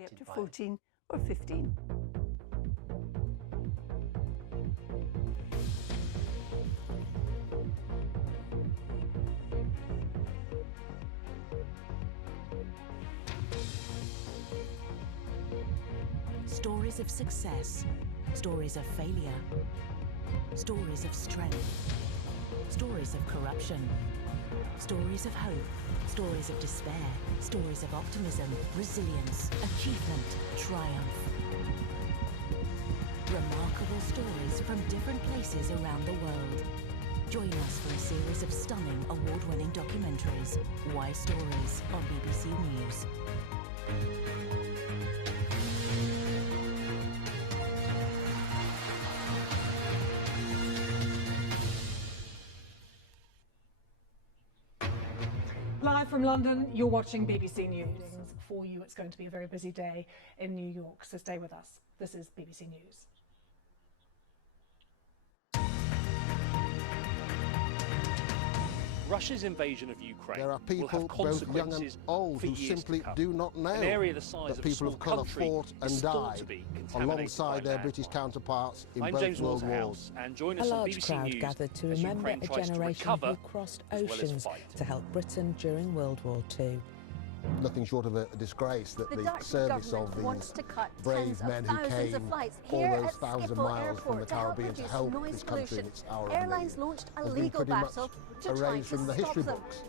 actually up to 14 or 15. Stories of success, stories of failure, stories of strength, stories of corruption, stories of hope, stories of despair, stories of optimism, resilience, achievement, triumph. Remarkable stories from different places around the world. Join us for a series of stunning award-winning documentaries. Why Stories on BBC News. Live from London, you're watching BBC News. For you, it's going to be a very busy day in New York, so stay with us. This is BBC News. Russia's invasion of Ukraine there are people, both young and old, who simply do not know that people of colour fought and died alongside their British counterparts in both world wars. A large crowd gathered to remember a generation who crossed oceans to help Britain during World War II. Nothing short of a disgrace that the service of these brave men who came all those thousands of miles from the Caribbean to help this country in its hour of need has been pretty much erased from the history books.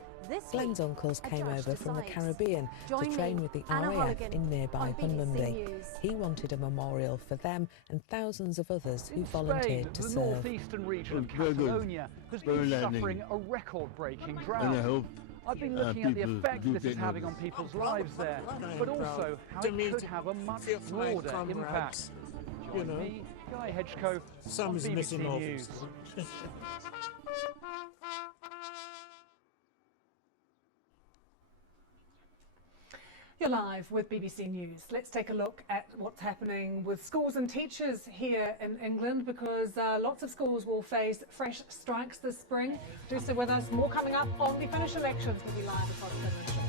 Glenn's uncles came over from the Caribbean to train with the RAF in nearby Hunmanby. He wanted a memorial for them and thousands of others who volunteered to serve. The northeastern region of Catalonia has been suffering a record-breaking drought. I've been looking at the effect this is having on people's lives there, but also how it could have a much broader impact. Join me, Guy Hedgecoe, on BBC News. You're live with BBC News. Let's take a look at what's happening with schools and teachers here in England, because lots of schools will face fresh strikes this spring. Do stay with us. More coming up on the Finnish elections. We'll be live across the nation.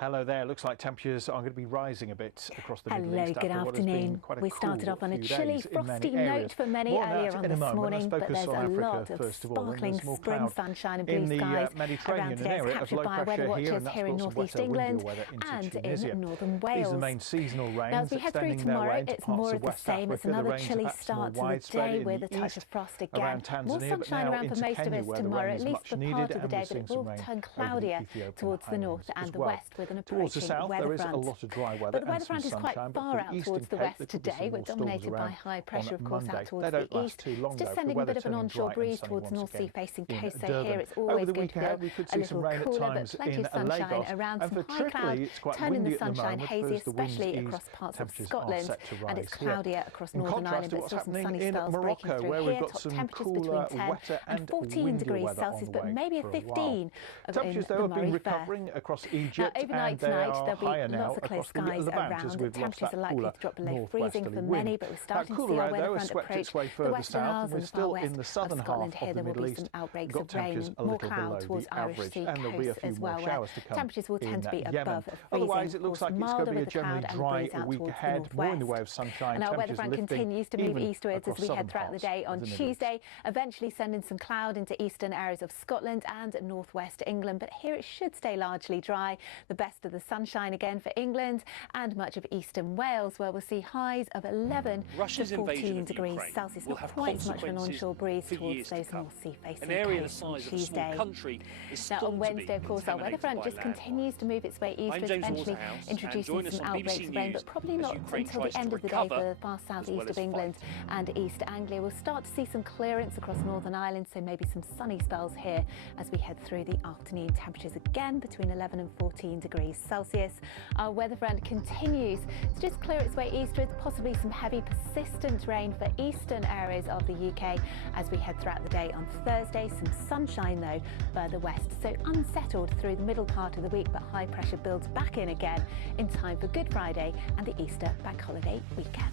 Hello there. Looks like temperatures are going to be rising a bit across the Middle East. Hello, good afternoon. We started off on a chilly, frosty note for many earlier on this morning, but there's a lot of sparkling spring sunshine and blue skies around today. It's captured by weather watchers here in North East England and in northern Wales. These are the main seasonal rains. Now, as we head through tomorrow, it's more of the same. It's another chilly start to the day with a touch of frost again. More sunshine around for most of us tomorrow, at least for part of the day, but it will turn cloudier towards the north and the west with an towards the south, weather there is front. a lot of dry weather. But the weather front is quite far out towards the west today. We're dominated by high pressure, of course, out towards the east. It's just sending a bit of an onshore breeze towards North Sea facing coast. So here it's always going to be a little cooler, but plenty of sunshine around, some high clouds, turning the sunshine hazy, especially across parts of Scotland, and it's cloudier across Northern Ireland, but still some sunny spells breaking through here. Top temperatures between 10 and 14 degrees Celsius, but maybe a 15 temperatures though have been recovering across Egypt, overnight tonight there'll be lots of clear skies around. Temperatures are likely to drop below freezing for many, but we're starting to see our weather front approach the Western Isles and the far west of Scotland. Here there will be some outbreaks of rain and more cloud towards Irish Sea coast as well, where temperatures will tend to be above freezing. Otherwise, it looks like it's going to be a generally dry week ahead, more in the way of sunshine. And our weather front continues to move eastwards as we head throughout the day on Tuesday, eventually sending some cloud into eastern areas of Scotland and northwest England. But here it should stay largely dry. The best of the sunshine again for England and much of eastern Wales, where we'll see highs of 11 to 14 degrees Celsius. Not quite as much of an onshore breeze towards those North Sea facing coasts on Tuesday. Now on Wednesday, of course, our weather front just continues to move its way eastwards, eventually introducing some outbreaks of rain, but probably not until the end of the day for the far southeast of England and East Anglia. We'll start to see some clearance across Northern Ireland, so maybe some sunny spells here as we head through the afternoon. Temperatures again between 11 and 14 degrees Celsius. Our weather front continues to just clear its way eastwards, possibly some heavy persistent rain for eastern areas of the UK as we head throughout the day on Thursday. Some sunshine though further west, so unsettled through the middle part of the week, but high pressure builds back in again in time for Good Friday and the Easter bank holiday weekend.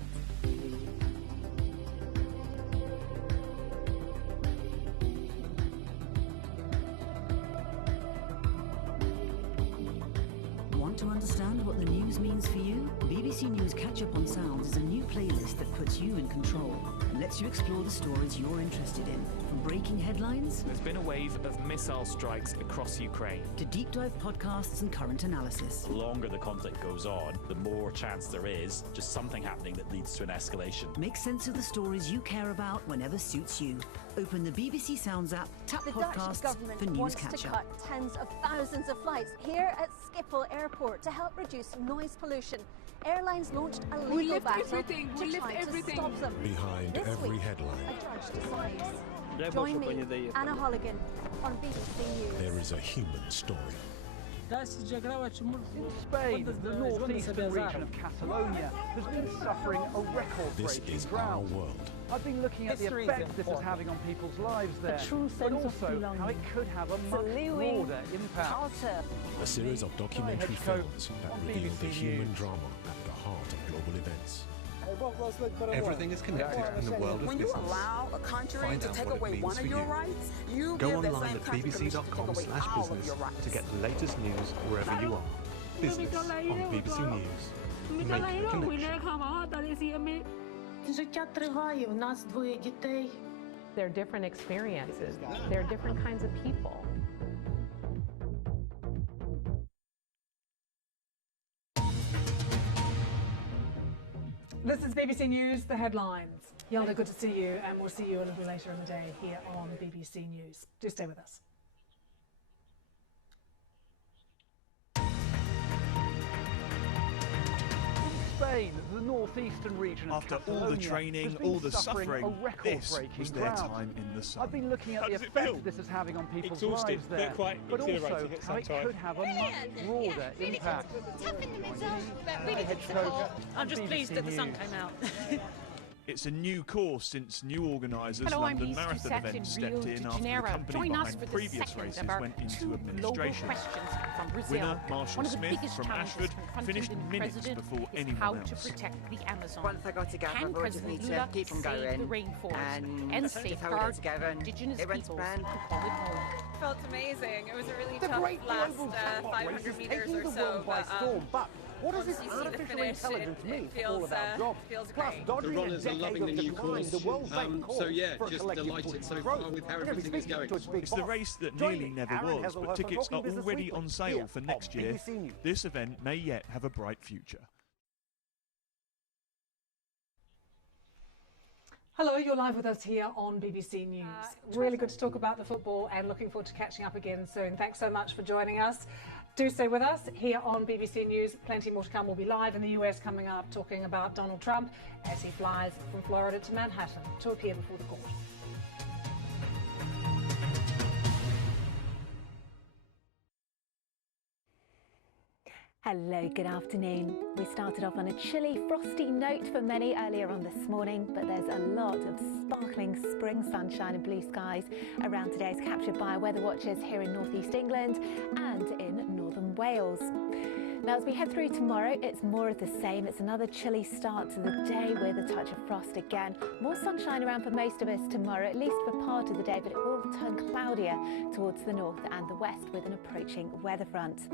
means for you? BBC News Catch Up on Sounds is a new playlist that puts you in control and lets you explore the stories you're interested in. From breaking headlines... There's been a wave of missile strikes across Ukraine. ...to deep dive podcasts and current analysis. The longer the conflict goes on, the more chance there is just something happening that leads to an escalation. Make sense of the stories you care about whenever suits you. Open the BBC Sounds app, tap podcasts for News Catch Up. The Dutch government wants to cut tens of thousands of flights here at Schiphol Airport to help reduce noise pollution. Airlines launched a legal battle to try to stop them. Behind every headline, a judge decides. Join me, Anna Holligan, on BBC News. There is a human story. In Spain, the northeastern region of Catalonia has been suffering a record-breaking drought. Our world. I've been looking at the effect this is having on people's lives there, but also how it could have a much broader impact. A series of documentary films that reveal the human drama at the heart of global events. Everything is connected in the world of business. When you allow a country to take away one of your rights, you go online at bbc.com/business to get the latest news wherever you are. Business on BBC News. Make the connection. Життя триває, в нас двоє дітей. There are different experiences. There are different kinds of people. This is BBC News, the headlines. Yelda, good to see you, and we'll see you a little later in the day here on BBC News. Do stay with us. Spain, the northeastern region of After Catalonia, all the training, all the suffering, this was their time in the sun. I've been looking at the effect this is having on people's lives there, but also how it could have a much broader impact. I'm just pleased that the sun came out. It's a new course since new organisers London Marathon events stepped in after the company behind previous races went into administration. Winner Marshall Smith from Ashford finished minutes before anyone else. To protect the Amazon. Once I got together, Can I just need to keep on going. The rainforest and safeguard together, indigenous peoples who call it home. Felt amazing. It was a really tough last 500 meters or so. What does this once you see the artificial finish, intelligence it mean feels, for all of our jobs? feels Plus, great. dodging The runners a are loving the decade new of decline, course. the World Bank calls So yeah, for a just collective delighted push so for far growth. with how We're gonna be everything is speaking going. to its big It's the boss. race that Join nearly me, never Aaron was, Hesselhoff but from tickets are Talking Business already Weekly, on sale here for on next year. BBC News. This event may yet have a bright future. Hello, you're live with us here on BBC News. Really good to talk about the football and looking forward to catching up again soon. Thanks so much for joining us. Do stay with us here on BBC News. Plenty more to come. We'll be live in the US coming up talking about Donald Trump as he flies from Florida to Manhattan to appear before the court. Hello, good afternoon. We started off on a chilly, frosty note for many earlier on this morning, but there's a lot of sparkling spring sunshine and blue skies around today, as captured by weather watchers here in northeast England and in northern Wales. Now, as we head through tomorrow, it's more of the same. It's another chilly start to the day with a touch of frost again. More sunshine around for most of us tomorrow, at least for part of the day, but it will turn cloudier towards the north and the west with an approaching weather front.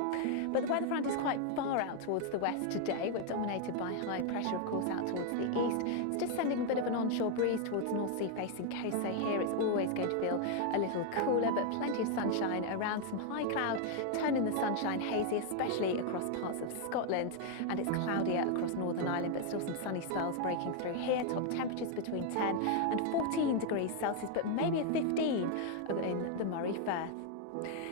But the weather front is quite far out towards the west today. We're dominated by high pressure, of course, out towards the east. It's just sending a bit of an onshore breeze towards the North Sea facing coast, so here it's always going to feel a little cooler, but plenty of sunshine around, some high cloud, turning the sunshine hazy, especially across parts of Scotland, and it's cloudier across Northern Ireland, but still some sunny spells breaking through here. Top temperatures between 10 and 14 degrees Celsius, but maybe a 15 in the Moray Firth.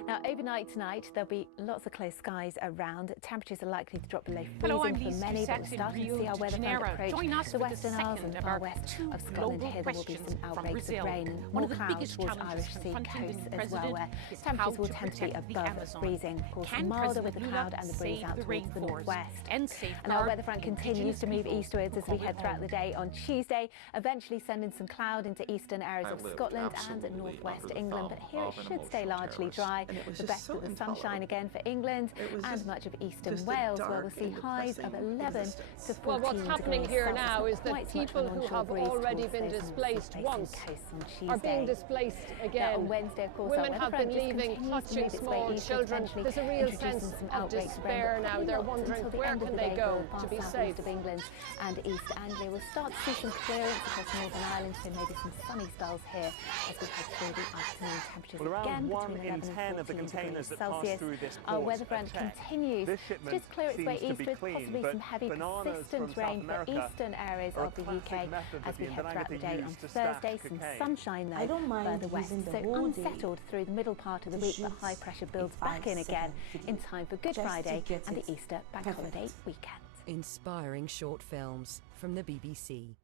Now, overnight tonight, there'll be lots of clear skies around. Temperatures are likely to drop below freezing for many, but we're starting to see our weather front approach the Western Isles and far west of Scotland. Here there will be some outbreaks of rain and more clouds towards Irish Sea coast as well, where temperatures will tend to be above freezing. Of course, milder with the cloud and the breeze out towards the northwest. And our weather front continues to move eastwards as we head throughout the day on Tuesday, eventually sending some cloud into eastern areas of Scotland and northwest England, but here it should stay largely dry The best of the sunshine again for England and much of eastern Wales, where we'll see highs of 11 to 14 Well, what's happening degrees here Celsius. now is that Quite so much people of an who onshore have breeze already towards been those displaced facing once coasts on are Tuesday. being displaced again. On Wednesday, of course, Women our have weather been front leaving, just continues to touching move its way small east, children. potentially There's a real introducing sense some of outbreaks of rain, despair but now. pretty They're locked wondering until the where end of can the they day go for to be far safe. southeast of England and East Anglia. We'll start to see some clearance across Northern Ireland, so maybe some sunny spells here as we head through the afternoon. Temperatures Well, around again 1 between in 11 10 and of the 14 containers degrees that pass Celsius. through this Our port weather are front checked. continues This to shipment just clear its way seems to be eastward, clean, possibly but some heavy bananas persistent from rain South for America eastern areas are a of the classic UK method as that we the head throughout the Ndrangheta day. On use to stack Thursday, some cocaine. sunshine though I don't mind further west, using the so whole day unsettled through the middle part of the to week, but shoot high pressure builds in back in 5 again seconds in time for Good just to Friday get and it the Easter bank perfect. holiday weekend. Inspiring short films from the BBC.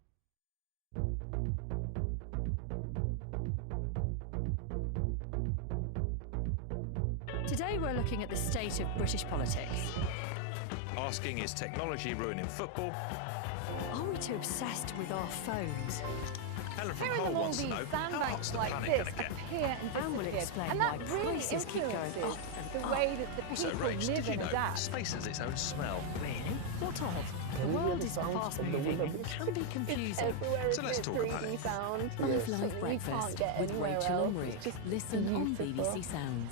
Today we're looking at the state of British politics. Asking, is technology ruining football? Are we too obsessed with our phones? Helen from Hearing Hull all wants to these know, how hot's sandbanks the like planet this going to get? appear and will disappear, explain and that why really prices keep going influences up and the up. way that the Also, people Rach, live did you and know adapt. space has its own smell? Really? What of? The world is fast moving and can be confusing. Everywhere So let's talk about it. Sound. Live Yes. Life We Breakfast can't get with anywhere Rachel else. and Rick. It's just Listen on beautiful. BBC Sounds.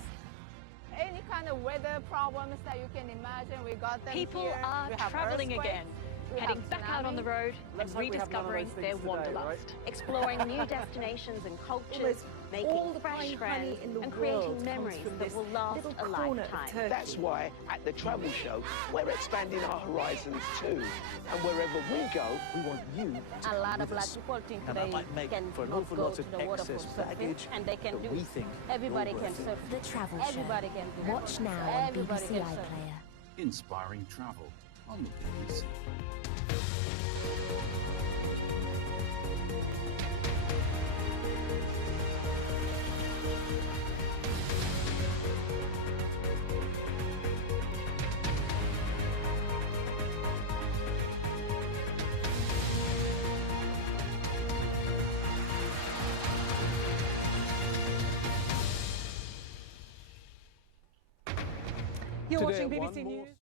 Any kind of weather problems that you can imagine, we got them People here. are We have travelling earthquakes, again, we heading have back out on the tsunami. road Let's and hope we have none of rediscovering those their things today, wanderlust. right? Exploring new destinations and cultures, making all the fresh fine honey friends, in the and world creating comes memories from that this will last little a corner of lifetime. Turkey. That's why at the travel show, we're expanding our horizons too. And wherever we go, we want you to A lot come of with black us. people think And they that might make can for an go awful lot to of the water for excess surfing, baggage and they can that do we it. think Everybody you're can worth it. surf. The Travel Everybody Show. can do it. Watch now on Everybody BBC can surf. iPlayer. Inspiring travel on the BBC. You're Today watching at 1 BBC more- News.